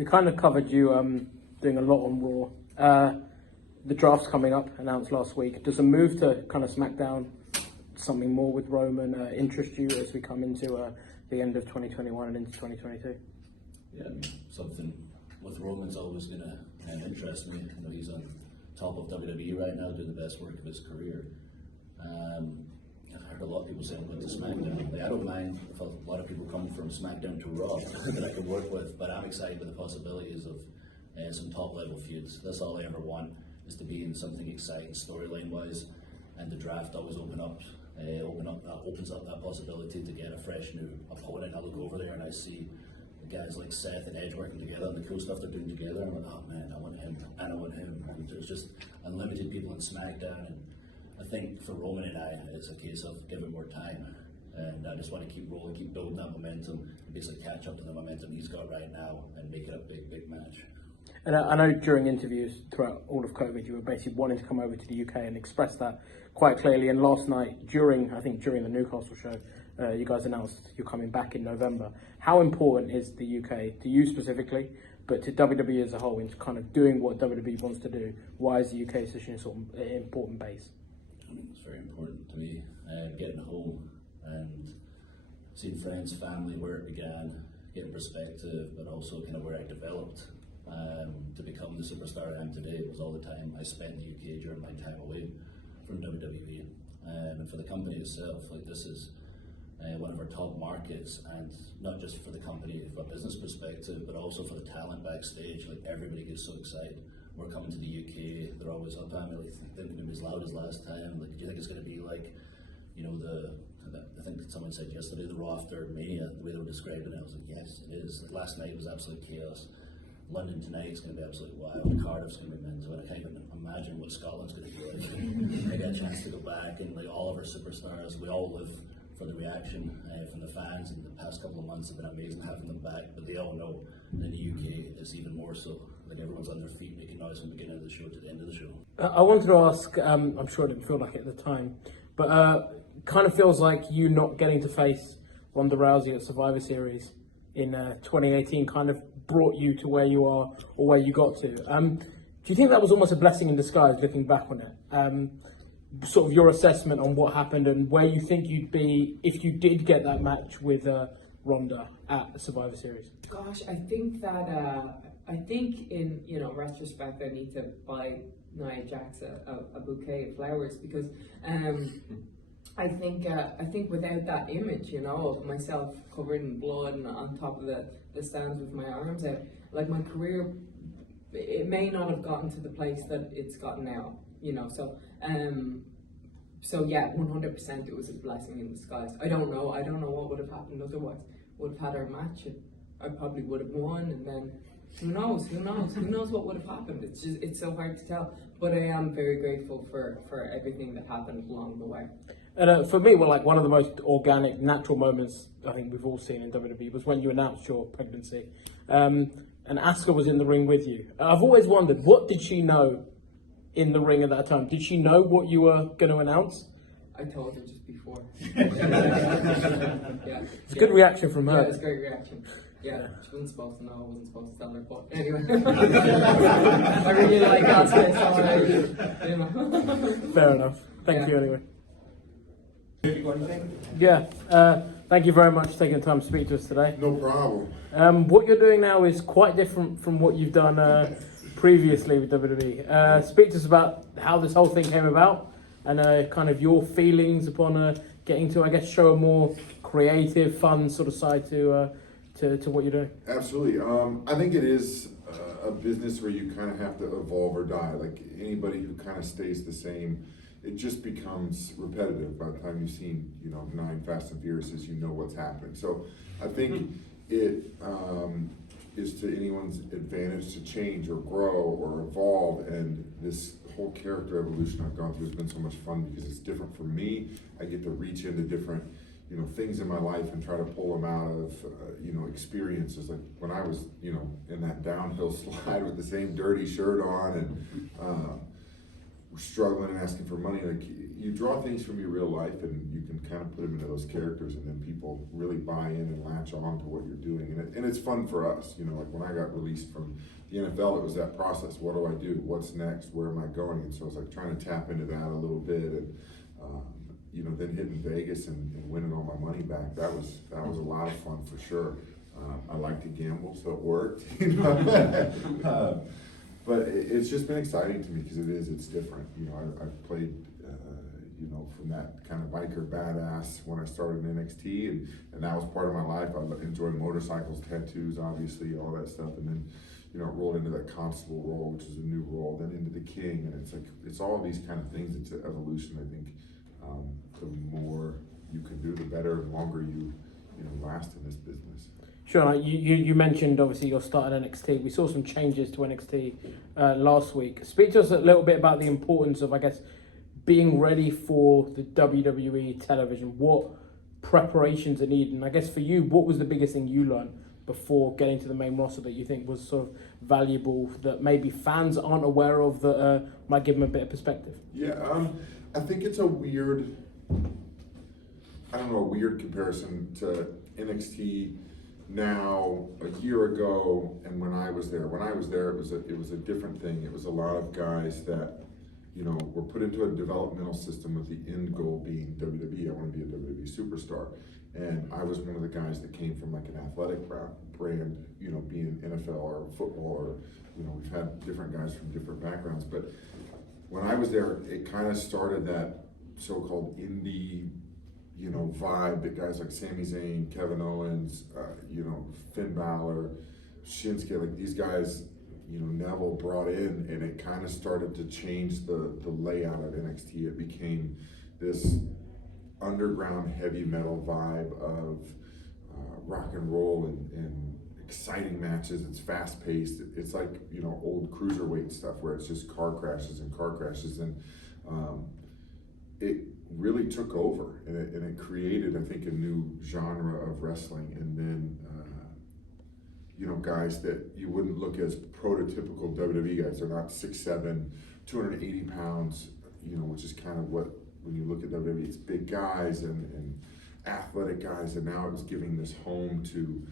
We kind of covered you doing a lot on Raw. The draft's coming up, announced last week. Does a move to kind of SmackDown, something more with Roman, interest you as we come into the end of 2021 and into 2022? Yeah, I mean, something with Roman's always going to interest me. You know, he's on top of WWE right now, doing the best work of his career. I've heard a lot of people saying going to SmackDown. I don't mind if a lot of people come from SmackDown to Raw that I can work with, but I'm excited with the possibilities of some top level feuds. That's all I ever want, is to be in something exciting storyline wise, and the draft always opens up that possibility to get a fresh new opponent. I look over there and I see guys like Seth and Edge working together and the cool stuff they're doing together. I'm like, oh man, I want him, and I want him. And there's just unlimited people in SmackDown, and I think for Roman and I, it's a case of giving more time. And I just want to keep rolling, keep building that momentum, and basically catch up to the momentum he's got right now and make it a big, big match. And I know during interviews throughout all of COVID, you were basically wanting to come over to the UK and express that quite clearly. And last night, during the Newcastle show, you guys announced you're coming back in November. How important is the UK to you specifically, but to WWE as a whole, in kind of doing what WWE wants to do? Why is the UK such an important base? I mean, it's very important to me, getting home and seeing friends, family, where it began, getting perspective, but also kind of where I developed to become the superstar I am today. It was all the time I spent in the UK during my time away from WWE. And for the company itself, like, this is one of our top markets, and not just for the company from a business perspective, but also for the talent backstage. Like, everybody gets so excited. We're coming to the UK, they're always up, I'm really thinking it was as loud as last time. Like, do you think it's going to be like, you know, I think someone said yesterday, the Raw after Mania, the way they were describing it, I was like, yes, it is. Like, last night was absolute chaos. London tonight is going to be absolutely wild. Cardiff's going to be mental, and I can't even imagine what Scotland's going to be like. I get a chance to go back, and like all of our superstars, we all live for the reaction from the fans, and the past couple of months have been amazing having them back, but they all know in the UK it's even more so. Like, everyone's on their feet making noise from the beginning of the show to the end of the show. I wanted to ask, I'm sure it didn't feel like it at the time, but kind of feels like you not getting to face Ronda Rousey at Survivor Series in 2018 kind of brought you to where you are, or where you got to. Do you think that was almost a blessing in disguise, looking back on it? Sort of your assessment on what happened and where you think you'd be if you did get that match with Ronda at Survivor Series? Gosh, I think that in retrospect, I need to buy Nia Jax a bouquet of flowers, because I think without that image, of myself covered in blood and on top of the stands with my arms out, like, my career, it may not have gotten to the place that it's gotten now, so yeah, 100% it was a blessing in disguise. I don't know what would have happened otherwise. Would have had our match, I probably would have won, and then who knows what would have happened. It's so hard to tell, but I am very grateful for everything that happened along the way. And for me, one of the most organic, natural moments I think we've all seen in WWE was when you announced your pregnancy. And Asuka was in the ring with you. I've always wondered, what did she know in the ring at that time? Did she know what you were going to announce? I told her just before. Yeah. It's a good reaction from her. Yeah, it's a great reaction. Yeah, she wasn't supposed to know, I wasn't supposed to tell her, but anyway. I really like Asuka, Fair enough. Thank you anyway. Yeah, thank you very much for taking the time to speak to us today. No problem. What you're doing now is quite different from what you've done previously with WWE. Speak to us about how this whole thing came about, and kind of your feelings upon getting to, I guess, show a more creative, fun sort of side to what you're doing. Absolutely. I think it is a business where you kind of have to evolve or die. Like, anybody who kind of stays the same, it just becomes repetitive. By the time you've seen, 9 Fast and Furiouses, you know what's happening. So I think it is to anyone's advantage to change or grow or evolve, and this whole character evolution I've gone through has been so much fun because it's different for me. I get to reach into different things in my life and try to pull them out of, experiences. Like when I was, in that downhill slide with the same dirty shirt on, and were struggling and asking for money. Like, you draw things from your real life and you can kind of put them into those characters, and then people really buy in and latch on to what you're doing. And it's fun for us, you know, like when I got released from the NFL, it was that process. What do I do? What's next? Where am I going? And so I was like trying to tap into that a little bit, and you know, then hitting Vegas and winning all my money back. That was a lot of fun for sure. I like to gamble, so it worked. You know? But it's just been exciting to me because it's different. You know, I've played, you know, from that kind of biker badass when I started in NXT, and that was part of my life. I enjoyed motorcycles, tattoos, obviously, all that stuff, and then, you know, rolled into that constable role, which is a new role, then into the king, and it's like, it's all these kind of things. It's an evolution, I think. The more you can do, the better and longer you know, last in this business. Sure. You mentioned obviously you're starting NXT. We saw some changes to NXT last week. Speak to us a little bit about the importance of, I guess, being ready for the WWE television. What preparations are needed? And I guess for you, what was the biggest thing you learned before getting to the main roster that you think was sort of valuable, that maybe fans aren't aware of, that might give them a bit of perspective? Yeah, I think it's a weird comparison to NXT now a year ago and when I was there. When I was there, it was a different thing. It was a lot of guys that, you know, were put into a developmental system with the end goal being WWE. I want to be a WWE superstar. And I was one of the guys that came from like an athletic brand, you know, being NFL or football, or, you know, we've had different guys from different backgrounds. But when I was there, it kind of started that so-called indie, you know, vibe that guys like Sami Zayn, Kevin Owens, you know, Finn Balor, Shinsuke, like these guys, you know, Neville brought in, and it kind of started to change the layout of NXT. It became this underground heavy metal vibe of rock and roll and exciting matches. It's fast paced. It's like, you know, old cruiserweight stuff where it's just car crashes, and it really took over, and it created, I think, a new genre of wrestling. And then you know, guys that you wouldn't look as prototypical WWE guys. They're not 6'7", 280 pounds, you know, which is kind of what, when you look at WWE, it's big guys and athletic guys. And now it was giving this home to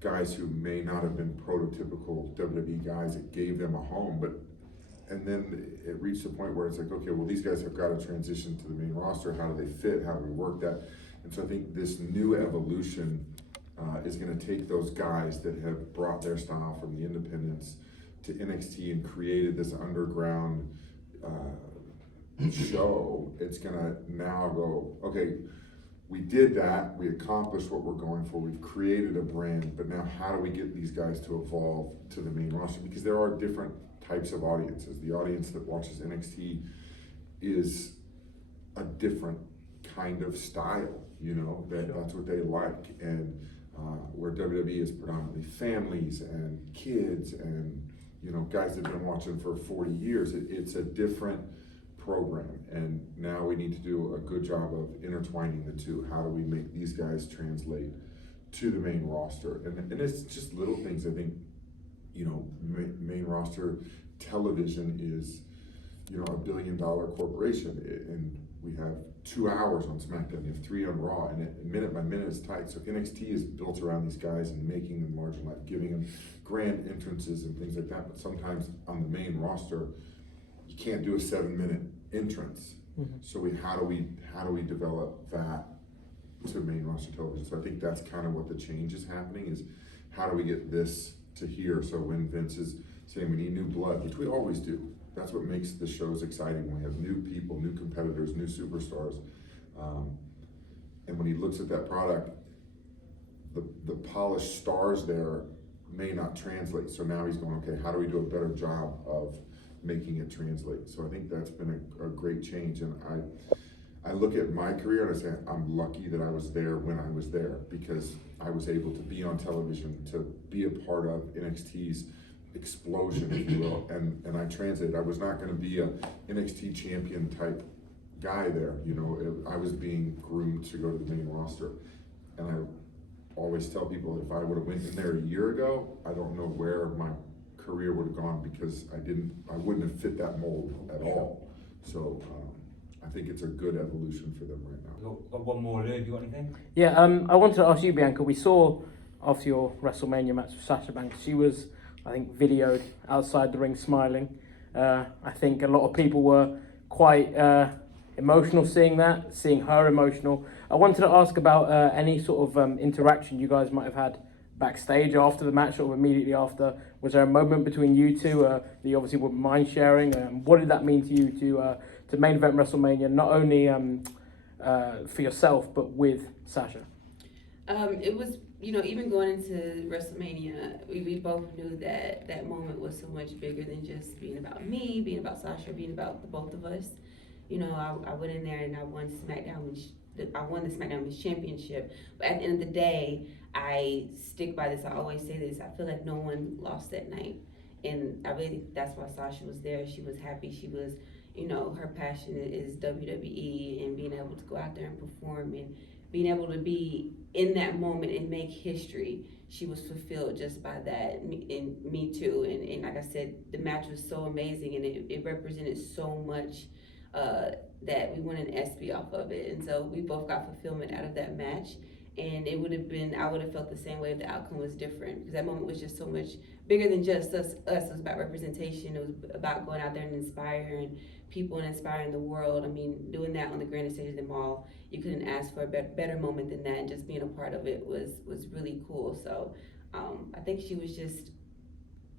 guys who may not have been prototypical WWE guys. It gave them a home, and then it reached a point where it's like, okay, well, these guys have got to transition to the main roster. How do they fit? How do we work that? And so I think this new evolution is going to take those guys that have brought their style from the independents to NXT and created this underground show. It's going to now go, okay, we did that, we accomplished what we're going for, we've created a brand, but now how do we get these guys to evolve to the main roster? Because there are different types of audiences. The audience that watches NXT is a different kind of style, you know, that's what they like. And where WWE is predominantly families and kids and, you know, guys that have been watching for 40 years, it's a different program. And now we need to do a good job of intertwining the two. How do we make these guys translate to the main roster? And it's just little things. I think, you know, main roster television is, you know, $1 billion corporation, and we have 2 hours on SmackDown, you have 3 on Raw, and minute by minute it's tight. So NXT is built around these guys and making them larger in life, giving them grand entrances and things like that. But sometimes on the main roster, you can't do a 7-minute entrance. Mm-hmm. So how do we develop that to main roster television? So I think that's kind of what the change is happening, is how do we get this to here? So when Vince is saying we need new blood, which we always do, that's what makes the shows exciting, when we have new people, new competitors, new superstars. And when he looks at that product, the polished stars there may not translate. So now he's going, okay, how do we do a better job of making it translate? So I think that's been a great change. And I look at my career and I say, I'm lucky that I was there when I was there, because I was able to be on television, to be a part of NXT's explosion, if you will, and I translated. I was not going to be a NXT champion type guy there, you know. I was being groomed to go to the main roster, and I always tell people, if I would have went in there a year ago, I don't know where my career would have gone, because I wouldn't have fit that mold at all. So I think it's a good evolution for them right now. Got one more, Lou. Have you got anything? Yeah, I wanted to ask you, Bianca. We saw after your WrestleMania match with Sasha Banks, she was, I think, videoed outside the ring smiling. I think a lot of people were quite emotional seeing that, seeing her emotional. I wanted to ask about any sort of interaction you guys might have had backstage after the match or immediately after. Was there a moment between you two that you obviously wouldn't mind sharing? What did that mean to you to main event WrestleMania, not only for yourself but with Sasha? It was, even going into WrestleMania, we both knew that that moment was so much bigger than just being about me, being about Sasha, being about the both of us. I went in there and I won SmackDown, I won the SmackDown Women's Championship. But at the end of the day, I stick by this. I always say this. I feel like no one lost that night, and I really think that's why Sasha was there. She was happy. She was, her passion is WWE and being able to go out there and perform and being able to be in that moment and make history. She was fulfilled just by that, and me too. And like I said, the match was so amazing, and it represented so much that we won an ESPY off of it. And so we both got fulfillment out of that match. And it would have been, I would have felt the same way if the outcome was different, because that moment was just so much bigger than just us. It was about representation. It was about going out there and inspiring people and inspiring the world. I mean, doing that on the grandest stage of them all, you couldn't ask for a better moment than that. And just being a part of it was really cool. So I think she was just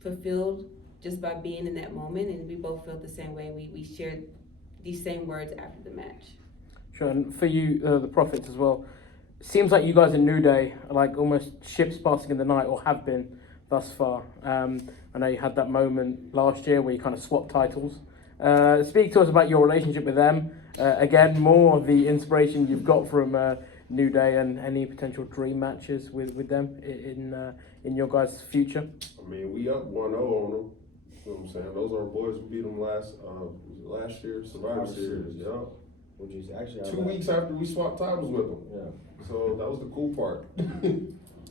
fulfilled just by being in that moment. And we both felt the same way. We shared these same words after the match. Sure, and for you, the Prophets as well. Seems like you guys in New Day are like almost ships passing in the night, or have been thus far. I know you had that moment last year where you kind of swapped titles. Speak to us about your relationship with them. Again, more of the inspiration you've got from New Day and any potential dream matches with them in your guys' future. I mean, we up 1-0 on them. You know what I'm saying? Those are our boys. We beat them last year, Survivor Series. Yeah. Which is actually 2 weeks after we swapped titles with them. Yeah. So that was the cool part.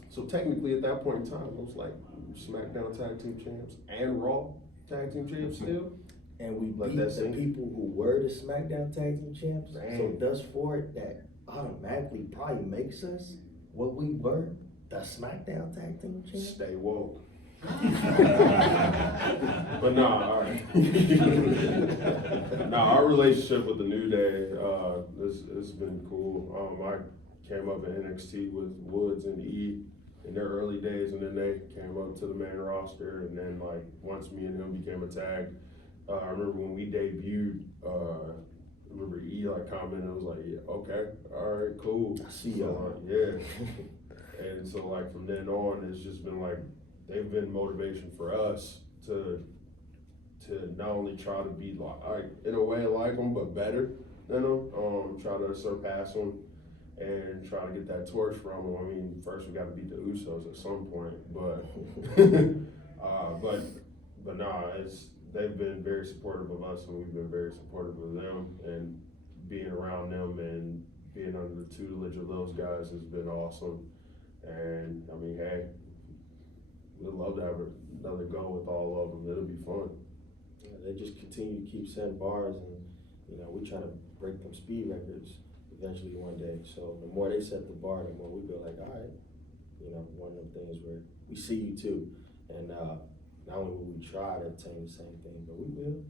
So technically, at that point in time, it was like SmackDown Tag Team Champs and Raw Tag Team Champs still. And we Let beat that the sink. people who were the SmackDown Tag Team Champs. Dang. So thus forward, that automatically probably makes us what we were, the SmackDown Tag Team Champs. Stay woke. But nah, all right. Nah, our relationship with the New Day, it's been cool. I came up in NXT with Woods and E in their early days, and then they came up to the main roster, and then like once me and him became a tag, I remember when we debuted, remember E like commented, was like, yeah, okay, all right, cool. I see So, y'all. yeah. And so like from then on, it's just been like, they've been motivation for us to not only try to be like in a way like them, but better than them. Try to surpass them and try to get that torch from them. I mean, first we got to beat the Usos at some point, but but nah, they've been very supportive of us, and we've been very supportive of them. And being around them and being under the tutelage of those guys has been awesome. And I mean, hey, we'd love to have another go with all of them. It'll be fun. Yeah, they just continue to keep setting bars, and we try to break them speed records eventually one day. So the more they set the bar, the more we go like, all right, one of them things where we see you too, and not only will we try to attain the same thing, but we will.